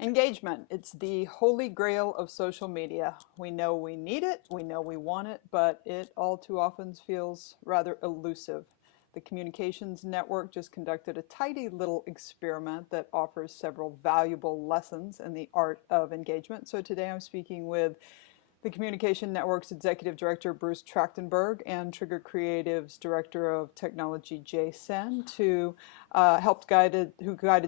Engagement. It's the holy grail of social media. We know we need it, we know we want it, but it all too often feels rather elusive. The Communications Network just conducted a tidy little experiment that offers several valuable lessons in the art of engagement. So today I'm speaking with the Communication Network's Executive Director, Bruce Trachtenberg, and Trigger Creative's Director of Technology, Jay Sen, who guided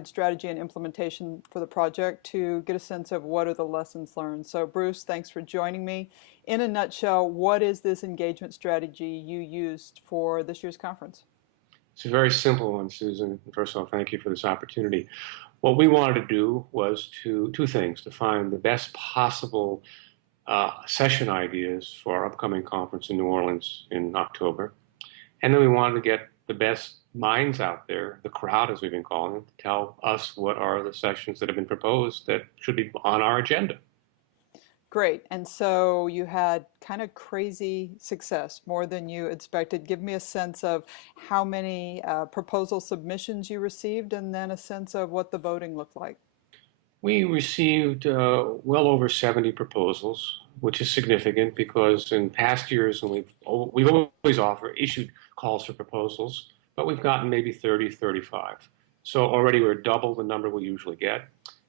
strategy and implementation for the project to get a sense of what are the lessons learned. So Bruce, thanks for joining me. In a nutshell, what is this engagement strategy you used for this year's conference? It's a very simple one, Susan. First of all, thank you for this opportunity. What we wanted to do was two things: to find the best possible session ideas for our upcoming conference in New Orleans in October. And then we wanted to get the best minds out there, the crowd as we've been calling them, to tell us what are the sessions that have been proposed that should be on our agenda. Great. And so you had kind of crazy success, more than you expected. Give me a sense of how many proposal submissions you received, and then a sense of what the voting looked like. We received well over 70 proposals, which is significant because in past years, when we've always issued calls for proposals, but we've gotten maybe 30, 35. So already we're double the number we usually get.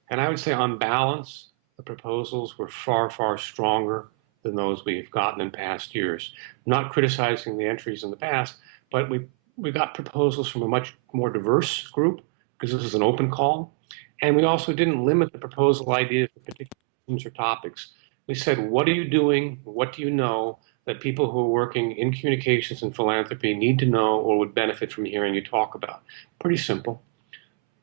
And I would say on balance, the proposals were far, far stronger than those we've gotten in past years. Not criticizing the entries in the past, but we got proposals from a much more diverse group because this is an open call. And we also didn't limit the proposal ideas to particular themes or topics. We said, what are you doing? What do you know that people who are working in communications and philanthropy need to know or would benefit from hearing you talk about? Pretty simple.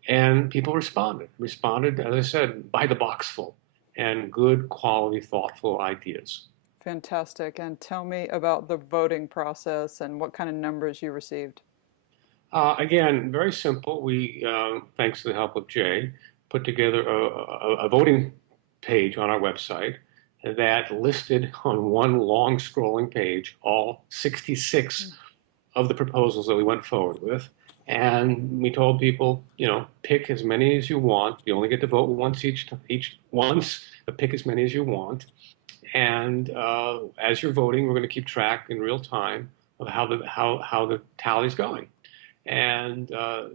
And people responded, as I said, by the box full, and good, quality, thoughtful ideas. Fantastic. And tell me about the voting process and what kind of numbers you received. Again, very simple. We, thanks to the help of Jay, put together a voting page on our website that listed on one long scrolling page all 66 of the proposals that we went forward with. And we told people, pick as many as you want. You only get to vote once, but pick as many as you want. And as you're voting, we're going to keep track in real time of how the tally's going. And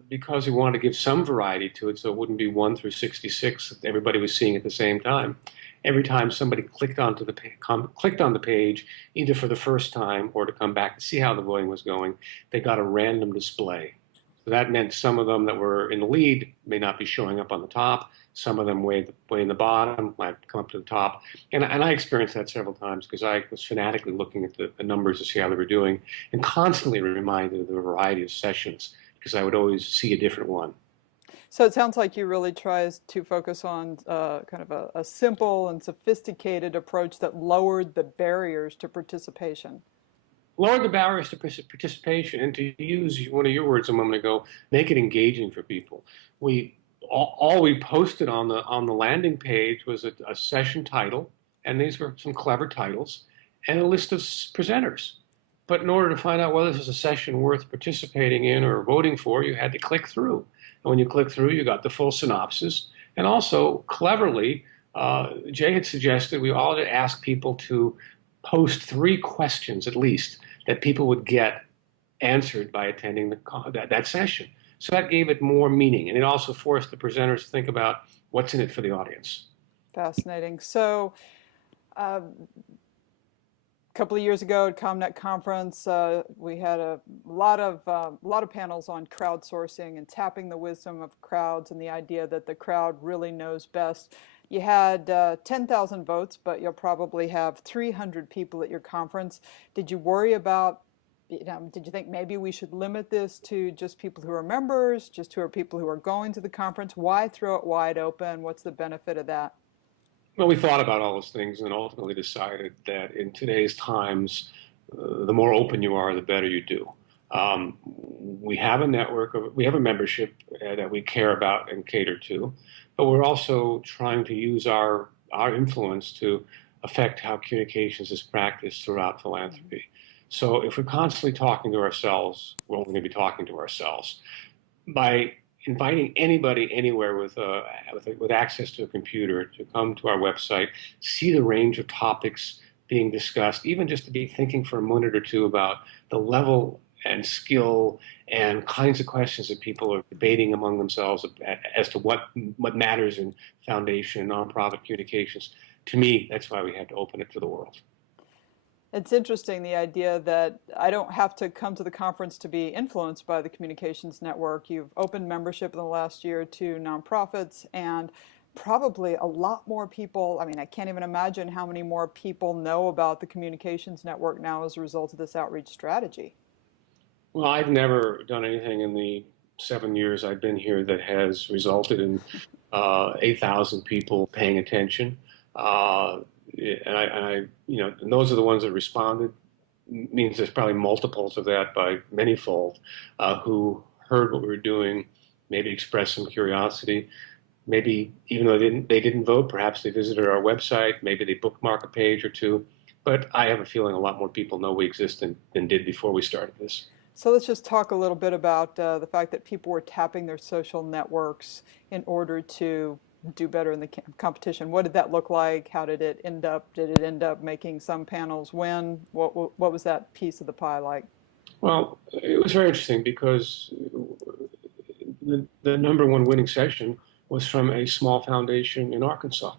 because we wanted to give some variety to it, so it wouldn't be 1 through 66 that everybody was seeing at the same time. Every time somebody clicked on the page, either for the first time or to come back and see how the voting was going, they got a random display. So that meant some of them that were in the lead may not be showing up on the top. Some of them way in the bottom might come up to the top. And I experienced that several times because I was fanatically looking at the numbers to see how they were doing and constantly reminded of the variety of sessions because I would always see a different one. So it sounds like you really try to focus on kind of a simple and sophisticated approach that lowered the barriers to participation. Lower the barriers to participation, and to use one of your words a moment ago, make it engaging for people. All we posted on the landing page was a session title, and these were some clever titles, and a list of presenters. But in order to find out whether this is a session worth participating in or voting for, you had to click through. And when you click through, you got the full synopsis. And also, cleverly, Jay had suggested we ought to ask people to post 3 questions at least that people would get answered by attending that session. So that gave it more meaning, and it also forced the presenters to think about what's in it for the audience. Fascinating. So a couple of years ago at ComNet conference, we had a lot of panels on crowdsourcing and tapping the wisdom of crowds and the idea that the crowd really knows best. You had 10,000 votes, but you'll probably have 300 people at your conference. Did you worry about, did you think maybe we should limit this to just people who are members, just who are people who are going to the conference? Why throw it wide open? What's the benefit of that? Well, we thought about all those things and ultimately decided that in today's times, the more open you are, the better you do. We have a network, we have a membership that we care about and cater to, but we're also trying to use our influence to affect how communications is practiced throughout philanthropy. So if we're constantly talking to ourselves, we're only going to be talking to ourselves. By inviting anybody anywhere with access to a computer to come to our website, see the range of topics being discussed, even just to be thinking for a minute or two about the level and skill and kinds of questions that people are debating among themselves as to what matters in foundation and nonprofit communications. To me, that's why we have to open it to the world. It's interesting, the idea that I don't have to come to the conference to be influenced by the communications network. You've opened membership in the last year to nonprofits, and probably a lot more people. I mean, I can't even imagine how many more people know about the communications network now as a result of this outreach strategy. Well, I've never done anything in the 7 years I've been here that has resulted in 8,000 people paying attention. And those are the ones that responded. Means there's probably multiples of that by manyfold who heard what we were doing, maybe expressed some curiosity, maybe even though they didn't vote, perhaps they visited our website, maybe they bookmark a page or two. But I have a feeling a lot more people know we exist than did before we started this. So let's just talk a little bit about the fact that people were tapping their social networks in order to do better in the competition. What did that look like? How did it end up? Did it end up making some panels win? What was that piece of the pie like? Well, it was very interesting because the number one winning session was from a small foundation in Arkansas.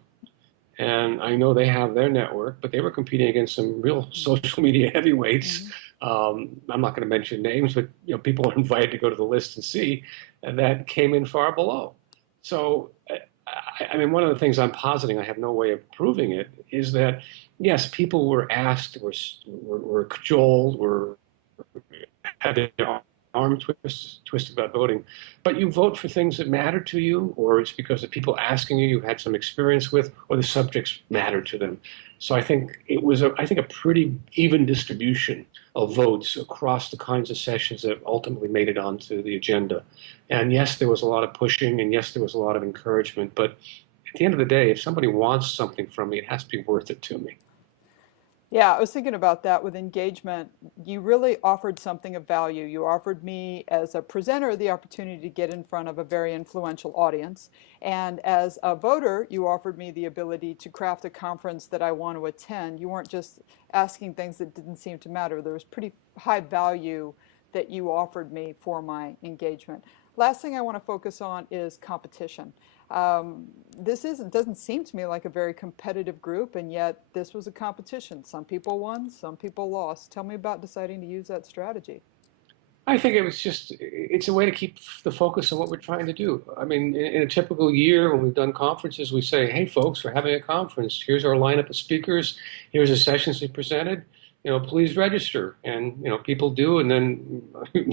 And I know they have their network, but they were competing against some real social media heavyweights. Mm-hmm. I'm not going to mention names, but people are invited to go to the list and see, and that came in far below. So, I mean, one of the things I'm positing, I have no way of proving it, is that yes, people were asked, were cajoled, had their arm twisted about voting, but you vote for things that matter to you, or it's because the people asking you had some experience with, or the subjects matter to them. So I think it was a pretty even distribution of votes across the kinds of sessions that ultimately made it onto the agenda. And yes, there was a lot of pushing, and yes, there was a lot of encouragement, but at the end of the day, if somebody wants something from me, it has to be worth it to me. Yeah, I was thinking about that with engagement. You really offered something of value. You offered me, as a presenter, the opportunity to get in front of a very influential audience. And as a voter, you offered me the ability to craft a conference that I want to attend. You weren't just asking things that didn't seem to matter. There was pretty high value that you offered me for my engagement. Last thing I want to focus on is competition. Doesn't seem to me like a very competitive group, and yet this was a competition. Some people won, some people lost. Tell me about deciding to use that strategy. I think it's a way to keep the focus on what we're trying to do. I mean, in a typical year when we've done conferences, we say, hey, folks, we're having a conference. Here's our lineup of speakers. Here's the sessions we presented. Please register. And, people do. And then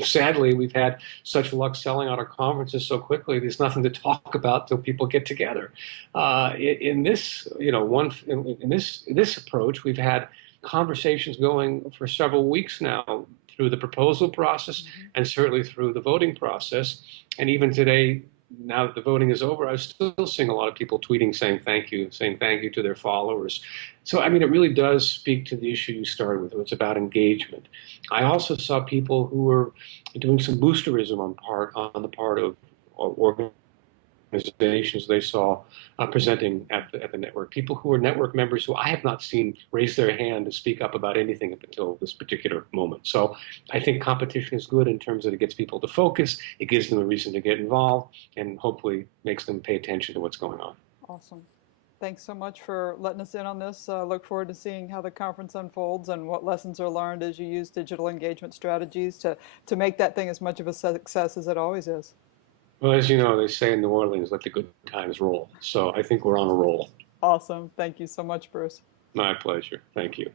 sadly, we've had such luck selling out our conferences so quickly, there's nothing to talk about till people get together. In this, in this approach, we've had conversations going for several weeks now through the proposal process and certainly through the voting process. And even today, now that the voting is over, I'm still seeing a lot of people tweeting saying thank you to their followers. So, I mean, it really does speak to the issue you started with. It's about engagement. I also saw people who were doing some boosterism on the part of organizations they saw presenting at the network. People who are network members who I have not seen raise their hand to speak up about anything up until this particular moment. So I think competition is good in terms that it gets people to focus, it gives them a reason to get involved, and hopefully makes them pay attention to what's going on. Awesome. Thanks so much for letting us in on this. Look forward to seeing how the conference unfolds and what lessons are learned as you use digital engagement strategies to make that thing as much of a success as it always is. Well, as you know, they say in New Orleans, let the good times roll. So I think we're on a roll. Awesome. Thank you so much, Bruce. My pleasure. Thank you.